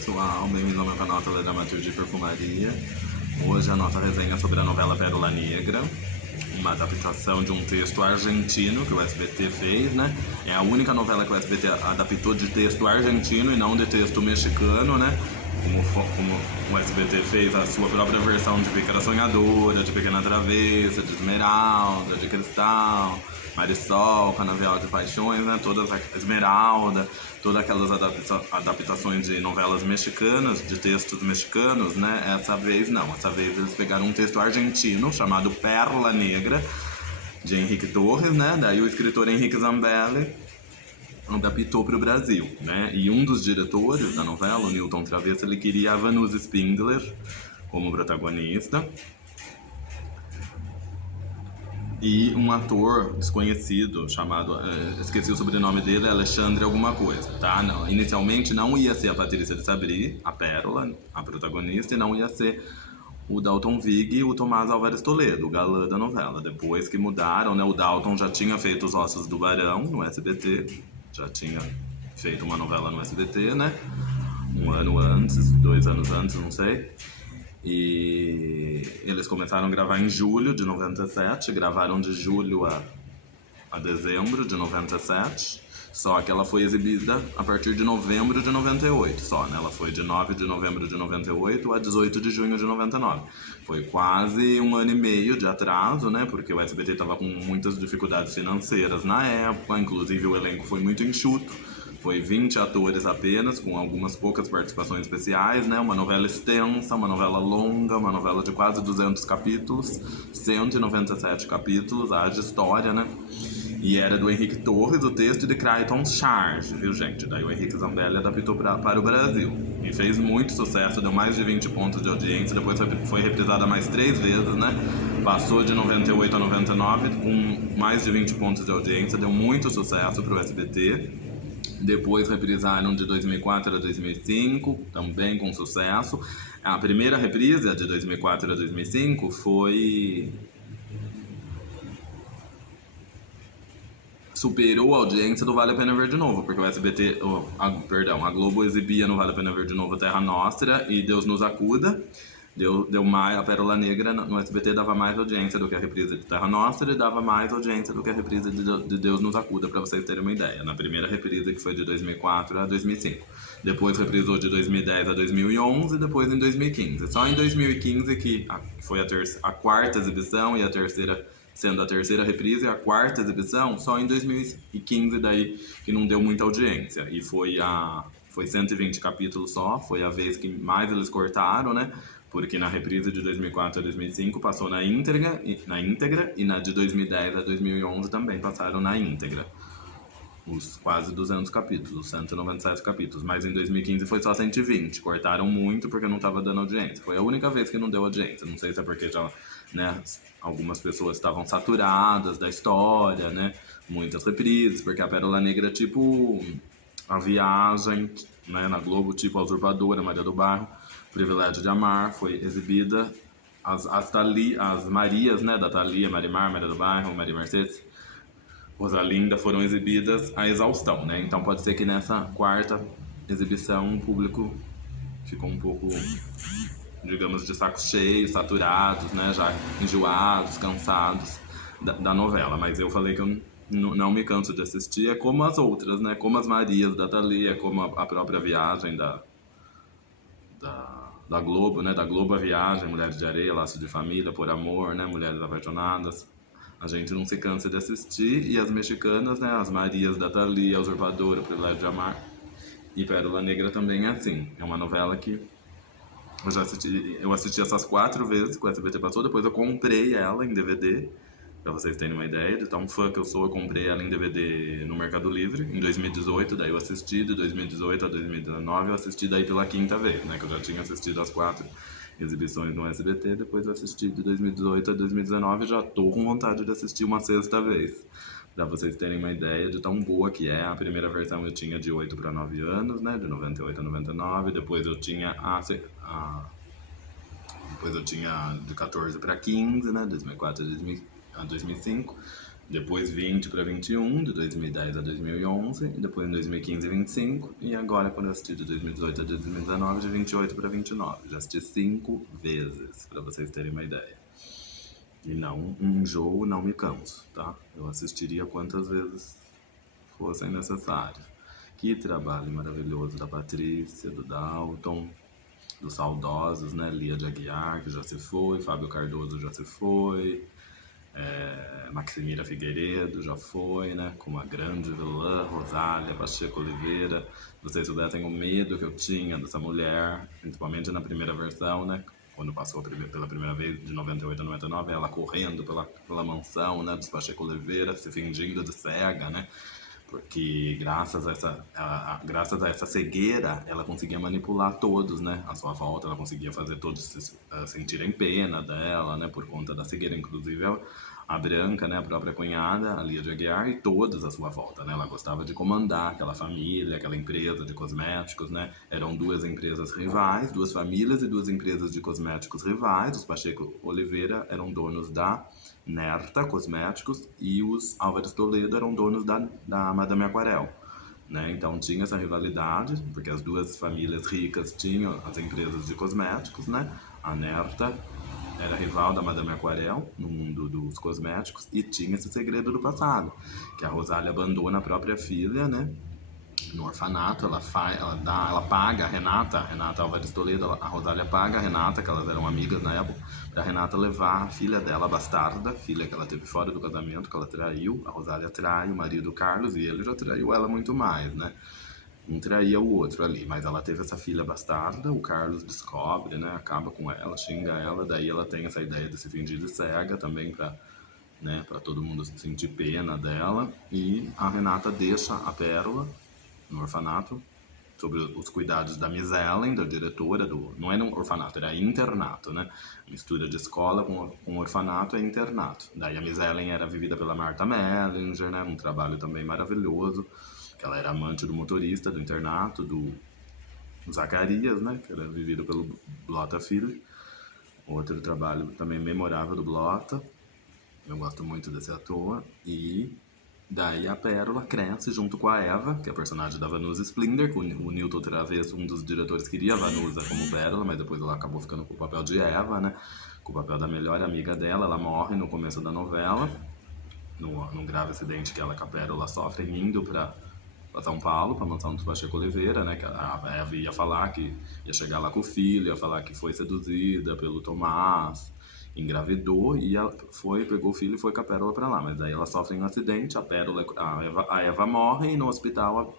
pessoal, bem-vindo ao meu canal Teledramaturgia e Perfumaria. Hoje a nossa resenha é sobre a novela Pérola Negra, uma adaptação de um texto argentino que o SBT fez, né? É a única novela que o SBT adaptou de texto argentino e não de texto mexicano, né? Como o SBT fez a sua própria versão de Pícara Sonhadora, de Pequena Travessa, de Esmeralda, de Cristal, Marisol, Canavial de Paixões, né? Todas Esmeralda, todas aquelas adaptações de novelas mexicanas, de textos mexicanos, né? Essa vez não, essa vez eles pegaram um texto argentino chamado Pérola Negra, de Henrique Torres, né? Daí o escritor Henrique Zambelli adaptou para o Brasil, né? E um dos diretores da novela, o Newton Travessa, ele queria a Vanusa Spindler como protagonista e um ator desconhecido chamado, esqueci o sobrenome dele, Alexandre alguma coisa, tá? Não, inicialmente não ia ser a Patrícia de Sabri, a Pérola, a protagonista, e não ia ser o Dalton Vig e o Tomás Álvares Toledo, o galã da novela. Depois que mudaram, né? O Dalton já tinha feito Os Ossos do Barão no SBT, já tinha feito uma novela no SBT, né? Um ano antes, 2 anos antes, não sei. E eles começaram a gravar em julho de 97, gravaram de julho a dezembro de 97, só que ela foi exibida a partir de novembro de 98 só, né? Ela foi de 9 de novembro de 98 a 18 de junho de 99. Foi quase um ano e meio de atraso, né? Porque o SBT estava com muitas dificuldades financeiras na época, inclusive o elenco foi muito enxuto. Foi 20 atores apenas, com algumas poucas participações especiais, né? Uma novela extensa, uma novela longa, uma novela de quase 200 capítulos, 197 capítulos, haja história, né? E era do Henrique Torres, o texto de Clayton Charge, viu, gente? Daí o Henrique Zambelli adaptou para o Brasil. E fez muito sucesso, deu mais de 20 pontos de audiência, depois foi reprisada mais 3 vezes, né? Passou de 98 a 99, com mais de 20 pontos de audiência, deu muito sucesso para o SBT. Depois reprisaram de 2004 a 2005, também com sucesso. A primeira reprise, a de 2004 a 2005, superou a audiência do Vale a Pena Ver de Novo, porque o SBT, a Globo exibia no Vale a Pena Ver de Novo Terra Nostra e Deus Nos Acuda. Deu mais, a Pérola Negra no SBT dava mais audiência do que a reprise de Terra Nostra e dava mais audiência do que a reprise de Deus Nos Acuda, para vocês terem uma ideia. Na primeira reprise, que foi de 2004 a 2005. Depois reprisou de 2010 a 2011 e depois em 2015. Só em 2015 que foi a quarta exibição e a terceira, sendo a terceira reprise e a quarta exibição, só em 2015 daí que não deu muita audiência. E foi 120 capítulos só, foi a vez que mais eles cortaram, né? Porque na reprise de 2004 a 2005 passou na íntegra e na de 2010 a 2011 também passaram na íntegra. Os quase 200 capítulos, 197 capítulos. Mas em 2015 foi só 120. Cortaram muito porque não estava dando audiência. Foi a única vez que não deu audiência. Não sei se é porque já, né, algumas pessoas estavam saturadas da história, né? Muitas reprises, porque a Pérola Negra é tipo A Viagem, né, na Globo, tipo A Usurpadora, Maria do Bairro, Privilégio de Amar, foi exibida as Marias, né, da Thalia, Marimar, Maria do Bairro, Maria Mercedes, Rosalinda, foram exibidas à exaustão, né? Então pode ser que nessa quarta exibição o público ficou um pouco, digamos, de saco cheio, saturados, né, já enjoados, cansados da novela. Mas eu falei que eu não me canso de assistir, é como as outras, né? Como as Marias da Thalia, como a própria Viagem da Globo, né? Da Globo A Viagem, Mulheres de Areia, Laço de Família, Por Amor, né? Mulheres Apaixonadas. A gente não se cansa de assistir. E as mexicanas, né? As Marias da Thalia, A Usurpadora, Privilégio de Amar e Pérola Negra também é assim. É uma novela que eu assisti essas 4 vezes que o SBT passou, depois eu comprei ela em DVD. Pra vocês terem uma ideia de tão fã que eu sou, eu comprei ela em DVD no Mercado Livre em 2018, daí eu assisti de 2018 a 2019, eu assisti daí pela 5ª vez, né, que eu já tinha assistido as 4 exibições no SBT, depois eu assisti de 2018 a 2019 e já tô com vontade de assistir uma 6ª vez. Pra vocês terem uma ideia de tão boa que é. A primeira versão eu tinha de 8 para 9 anos, né, de 98 a 99, depois eu tinha depois eu tinha de 14 para 15, né, 2004 a 2005. Depois 20 para 21, de 2010 a 2011, e depois em 2015 25, e agora quando eu assisti de 2018 a 2019, de 28 para 29. Já assisti 5 vezes, para vocês terem uma ideia. E não, um jogo não me canso, tá? Eu assistiria quantas vezes fossem necessárias. Que trabalho maravilhoso da Patrícia, do Dalton, dos saudosos, né? Lia de Aguiar, que já se foi, Fábio Cardoso já se foi, Maximira Figueiredo já foi, né? Com uma grande vilã, Rosália Pacheco Oliveira. Vocês soubessem o medo que eu tinha dessa mulher, principalmente na primeira versão, né? Quando passou pela primeira vez, de 98 a 99, ela correndo pela mansão, né? Dos Pacheco Oliveira, se fingindo de cega, né? Porque graças a essa cegueira, ela conseguia manipular todos, né? À sua volta, ela conseguia fazer todos sentirem pena dela, né? Por conta da cegueira, inclusive a Branca, né? A própria cunhada, a Lia de Aguiar, e todos à sua volta, né? Ela gostava de comandar aquela família, aquela empresa de cosméticos, né? Eram duas empresas rivais, duas famílias e duas empresas de cosméticos rivais. Os Pacheco Oliveira eram donos da Nerta Cosméticos e os Álvares Toledo eram donos da Madame Aquarel, né? Então tinha essa rivalidade, porque as duas famílias ricas tinham as empresas de cosméticos, né? A Nerta era rival da Madame Aquarel no mundo dos cosméticos e tinha esse segredo do passado, que a Rosália abandona a própria filha, né? No orfanato, ela paga a Renata Álvares Toledo, a Rosália paga a Renata, que elas eram amigas na época, pra Renata levar a filha dela, a bastarda, filha que ela teve fora do casamento, que ela traiu. A Rosália trai o marido Carlos e ele já traiu ela muito mais, né? Um traía o outro ali, mas ela teve essa filha bastarda, o Carlos descobre, né? Acaba com ela, xinga ela, daí ela tem essa ideia de se fingir de cega também pra, né, pra todo mundo sentir pena dela. E a Renata deixa a Pérola no orfanato, sobre os cuidados da Miss Ellen, da diretora do... Não era um orfanato, era internato, né? Mistura de escola com orfanato é internato. Daí a Miss Ellen era vivida pela Martha Mellinger, né? Um trabalho também maravilhoso, que ela era amante do motorista do internato, do Zacarias, né? Que era vivido pelo Blota Filho. Outro trabalho também memorável do Blota. Eu gosto muito desse ator. E daí a Pérola cresce junto com a Eva, que é a personagem da Vanusa Splinder, que o Newton Travesso, um dos diretores, queria a Vanusa como Pérola, mas depois ela acabou ficando com o papel de Eva, né? Com o papel da melhor amiga dela. Ela morre no começo da novela, num grave acidente que ela com a Pérola sofrem indo para São Paulo, para a mansão do Pacheco Oliveira, né? Que a Eva ia falar que ia chegar lá com o filho, ia falar que foi seduzida pelo Tomás, engravidou e ela foi, pegou o filho e foi com a Pérola para lá. Mas daí ela sofre um acidente, a Eva morre e no hospital,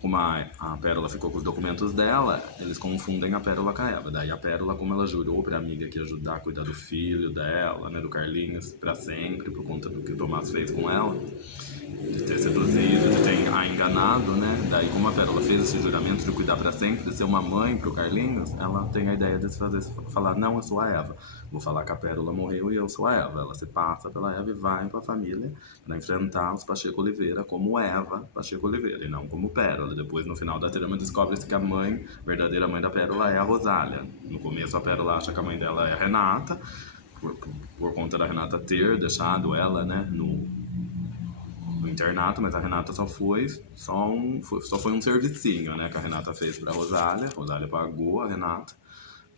como a Pérola ficou com os documentos dela, eles confundem a Pérola com a Eva. Daí a Pérola, como ela jurou pra amiga que ia ajudar a cuidar do filho dela, né, do Carlinhos, pra sempre, por conta do que o Tomás fez com ela, de ter seduzido, de ter a enganado, né? Daí, como a Pérola fez esse juramento de cuidar pra sempre, de ser uma mãe pro Carlinhos, ela tem a ideia de falar, não, eu sou a Eva. Vou falar que a Pérola morreu e eu sou a Eva. Ela se passa pela Eva e vai pra família pra enfrentar os Pacheco Oliveira como Eva Pacheco Oliveira e não como Pérola. Depois, no final da trama, descobre-se que a verdadeira mãe da Pérola é a Rosália. No começo, a Pérola acha que a mãe dela é a Renata, por conta da Renata ter deixado ela, né, no internato, mas a Renata só foi um servicinho, né, que a Renata fez pra Rosália. A Rosália pagou a Renata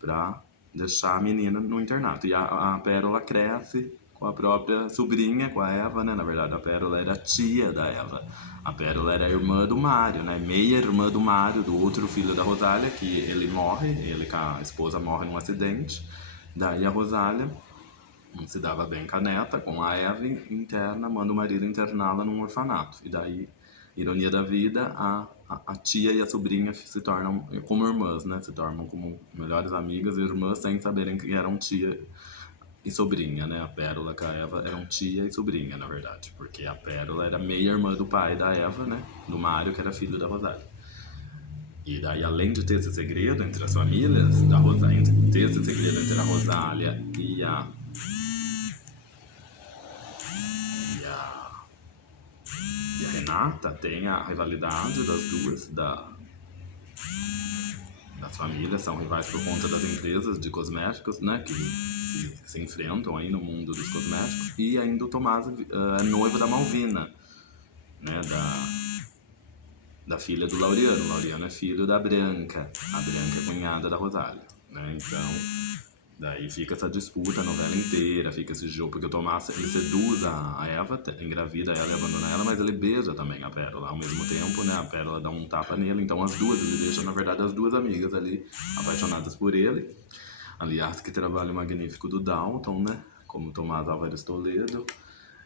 pra deixar a menina no internato. E a Pérola cresce com a própria sobrinha, com a Eva, né? Na verdade, a Pérola era tia da Eva. A Pérola era irmã do Mário, né? Meia irmã do Mário, do outro filho da Rosália, que ele morre, ele com a esposa morre num acidente. Daí a Rosália não se dava bem com a neta, com a Eva, interna, manda o marido interná-la num orfanato. E daí, ironia da vida, a tia e a sobrinha se tornam como irmãs, né? Se tornam como melhores amigas e irmãs sem saberem que eram tia e sobrinha, né? A Pérola com a Eva eram tia e sobrinha, na verdade. Porque a Pérola era meia-irmã do pai da Eva, né? Do Mário, que era filho da Rosália. E daí, além de ter esse segredo entre as famílias, ter esse segredo entre a Rosália e a Renata, tem a rivalidade das duas, da as famílias são rivais por conta das empresas de cosméticos, né, que se enfrentam aí no mundo dos cosméticos. E ainda o Tomás é noivo da Malvina, né, da filha do Laureano. O Laureano é filho da Branca. A Branca é cunhada da Rosália, né? Então, daí fica essa disputa a novela inteira, fica esse jogo, porque o Tomás ele seduz a Eva, engravida ela e abandona ela, mas ele beija também a Pérola ao mesmo tempo, né? A Pérola dá um tapa nele, então as duas, ele deixa na verdade as duas amigas ali apaixonadas por ele. Aliás, que trabalho magnífico do Dalton, né? Como Tomás Álvares Toledo.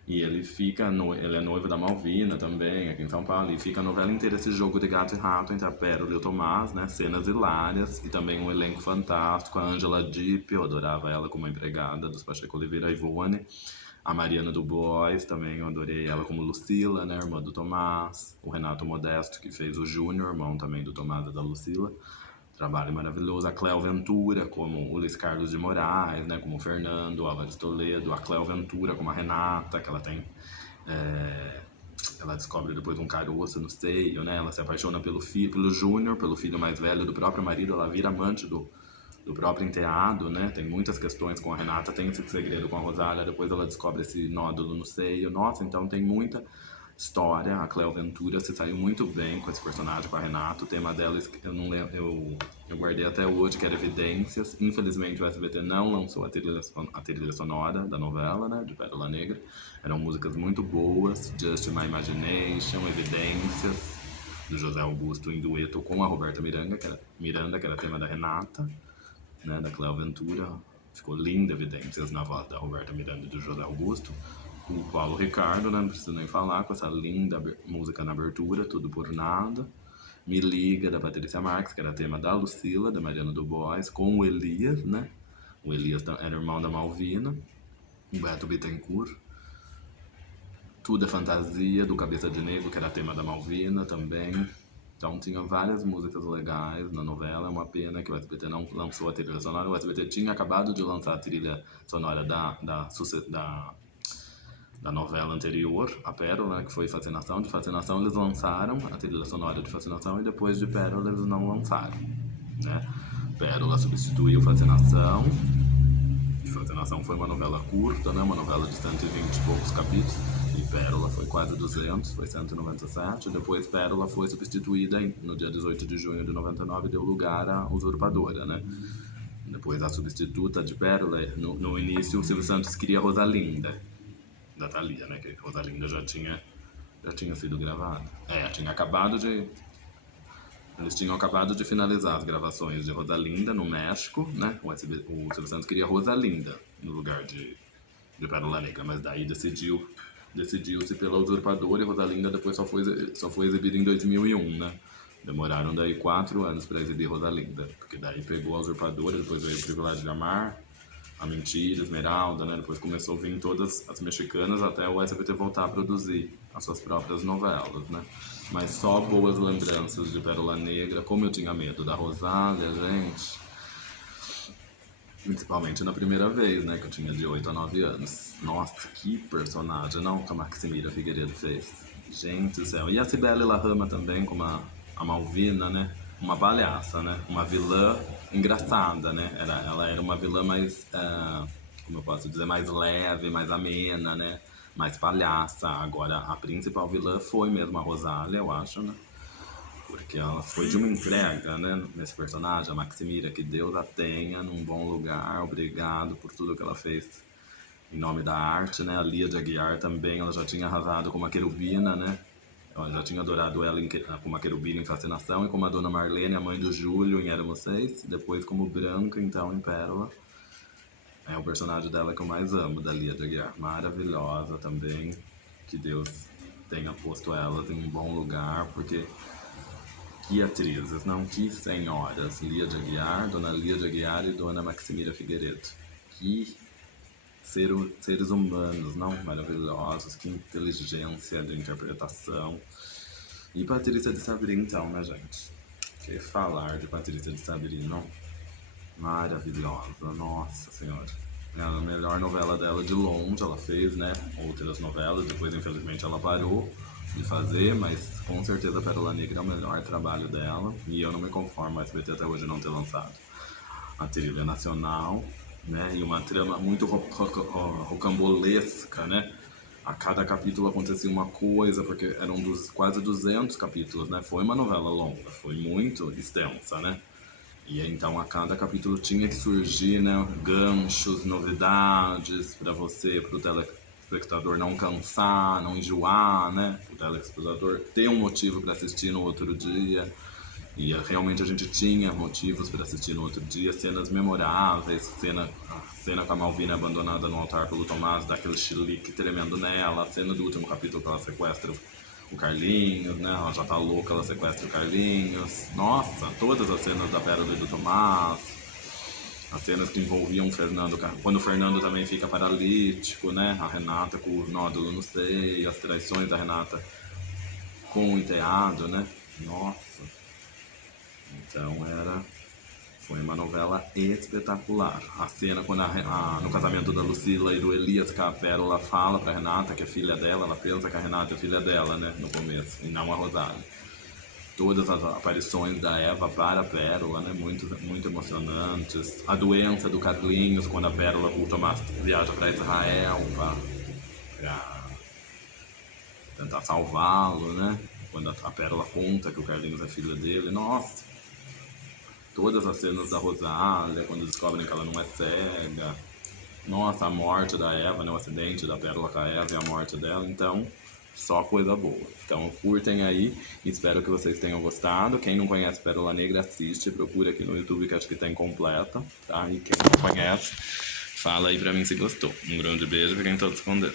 E ele ele é noivo da Malvina também, aqui em São Paulo, e fica a novela inteira esse jogo de gato e rato entre a Pérola e o Tomás, né? Cenas hilárias e também um elenco fantástico. A Ângela Dipp, eu adorava ela como empregada dos Pacheco Oliveira, a Ivone. A Mariana do Bois também, eu adorei ela como Lucila, né? Irmã do Tomás. O Renato Modesto, que fez o Júnior, irmão também do Tomás e da Lucila. Trabalho maravilhoso. A Cléo Ventura, como o Luiz Carlos de Moraes, né? Como o Fernando Álvares Toledo. A Cléo Ventura, como a Renata, que ela tem... ela descobre depois um caroço no seio, né? Ela se apaixona pelo Júnior, pelo filho mais velho do próprio marido. Ela vira amante do próprio enteado, né? Tem muitas questões com a Renata, tem esse segredo com a Rosália. Depois ela descobre esse nódulo no seio. Nossa, então tem muita... história. A Cléo Ventura se saiu muito bem com esse personagem, com a Renata. O tema dela eu não lembro, eu guardei até hoje, que era Evidências. Infelizmente o SBT não lançou a trilha sonora da novela, né, de Pérola Negra. Eram músicas muito boas, Just My Imagination, Evidências, do José Augusto em dueto com a Roberta Miranda, que era tema da Renata, né, da Cléo Ventura. Ficou linda Evidências na voz da Roberta Miranda e do José Augusto. O Paulo Ricardo, né? Não preciso nem falar, com essa linda música na abertura, Tudo por Nada. Me Liga, da Patrícia Marques, que era tema da Lucila, da Mariana do Bois, com o Elias, né? O Elias era irmão da Malvina. O Beto Bittencourt. Tudo é Fantasia, do Cabeça de Negro, que era tema da Malvina também. Então tinha várias músicas legais na novela. É uma pena que o SBT não lançou a trilha sonora. O SBT tinha acabado de lançar a trilha sonora da novela anterior, a Pérola, que foi Fascinação. De Fascinação eles lançaram a trilha sonora de Fascinação e depois de Pérola eles não lançaram, né? Pérola substituiu Fascinação. De Fascinação foi uma novela curta, né? Uma novela de 120 e poucos capítulos. E Pérola foi quase 200, foi 197. Depois Pérola foi substituída no dia 18 de junho de 99 e deu lugar à Usurpadora, né? Depois a substituta de Pérola, no início o Silvio Santos queria Rosalinda, da Thalia, né? Que Rosalinda já tinha sido gravada. Eles tinham acabado de finalizar as gravações de Rosalinda no México, né? O Silvio Santos queria Rosalinda no lugar de Pérola Negra, mas daí decidiu-se pela Usurpadora, e Rosalinda depois só foi exibida em 2001, né? Demoraram daí 4 anos para exibir Rosalinda, porque daí pegou a Usurpadora, depois veio o Privilégio de Amar, A Mentira, Esmeralda, né? Depois começou a vir todas as mexicanas até o SBT voltar a produzir as suas próprias novelas, né? Mas só boas lembranças de Pérola Negra. Como eu tinha medo da Rosália, gente. Principalmente na primeira vez, né? Que eu tinha de 8 a 9 anos. Nossa, que personagem, não? Que a Maximira Figueiredo fez. Gente do céu. E a Cibele Larrama também, como a Malvina, né? Uma palhaça, né? Uma vilã engraçada, né? Ela era uma vilã mais, como eu posso dizer, mais leve, mais amena, né? Mais palhaça. Agora, a principal vilã foi mesmo a Rosália, eu acho, né? Porque ela foi de uma entrega, né? Nesse personagem, a Maximira, que Deus a tenha num bom lugar. Obrigado por tudo que ela fez em nome da arte, né? A Lia de Aguiar também, ela já tinha arrasado com uma querubina, né? Eu já tinha adorado ela como a querubina em Fascinação, e como a Dona Marlene, a mãe do Júlio, em Éramos Seis. Depois como Branca, então, em Pérola. É o personagem dela que eu mais amo, da Lia de Aguiar. Maravilhosa também. Que Deus tenha posto elas em um bom lugar, porque que atrizes, não? Que senhoras. Lia de Aguiar, Dona Lia de Aguiar e Dona Maximira Figueiredo. Que seres humanos, não? Maravilhosos, que inteligência de interpretação. E Patrícia de Sabri, então, né, gente? Que falar de Patrícia de Sabri, não? Maravilhosa, nossa senhora. É a melhor novela dela de longe, ela fez, né? Outras novelas, depois infelizmente ela parou. de fazer, mas com certeza a Pérola Negra é o melhor trabalho dela. E eu não me conformo a SBT até hoje não ter lançado a trilha nacional, né? E uma trama muito rocambolesca, né? A cada capítulo acontecia uma coisa, porque eram quase 200 capítulos, né? Foi uma novela longa, foi muito extensa, né? E então a cada capítulo tinha que surgir, né, ganchos, novidades para você, para o telespectador não cansar, não enjoar, né? O telespectador ter um motivo para assistir no outro dia. E realmente a gente tinha motivos para assistir no outro dia, cenas memoráveis, a cena com a Malvina abandonada no altar pelo Tomás, daquele chilique tremendo nela, a cena do último capítulo que ela sequestra o Carlinhos, né? Ela já tá louca, ela sequestra o Carlinhos. Nossa, todas as cenas da Pérola e do Tomás, as cenas que envolviam o Fernando, quando o Fernando também fica paralítico, né? A Renata com o nódulo no seio, as traições da Renata com o enteado, né? Nossa. Então foi uma novela espetacular. A cena quando no casamento da Lucila e do Elias, que a Pérola fala pra Renata que é filha dela, ela pensa que a Renata é filha dela, né, no começo, e não a Rosália. Todas as aparições da Eva para a Pérola, né, muito, muito emocionantes. A doença do Carlinhos, quando a Pérola, o Tomás viaja para Israel pra tentar salvá-lo, né, quando a Pérola conta que o Carlinhos é filho dele. Nossa! Todas as cenas da Rosália, quando descobrem que ela não é cega. Nossa, a morte da Eva, né? O acidente da Pérola com a Eva e a morte dela. Então, só coisa boa. Então, curtem aí. Espero que vocês tenham gostado. Quem não conhece Pérola Negra, assiste. Procura aqui no YouTube, que acho que tem completa. Tá? E quem não conhece, fala aí pra mim se gostou. Um grande beijo. Fiquem todos com Deus.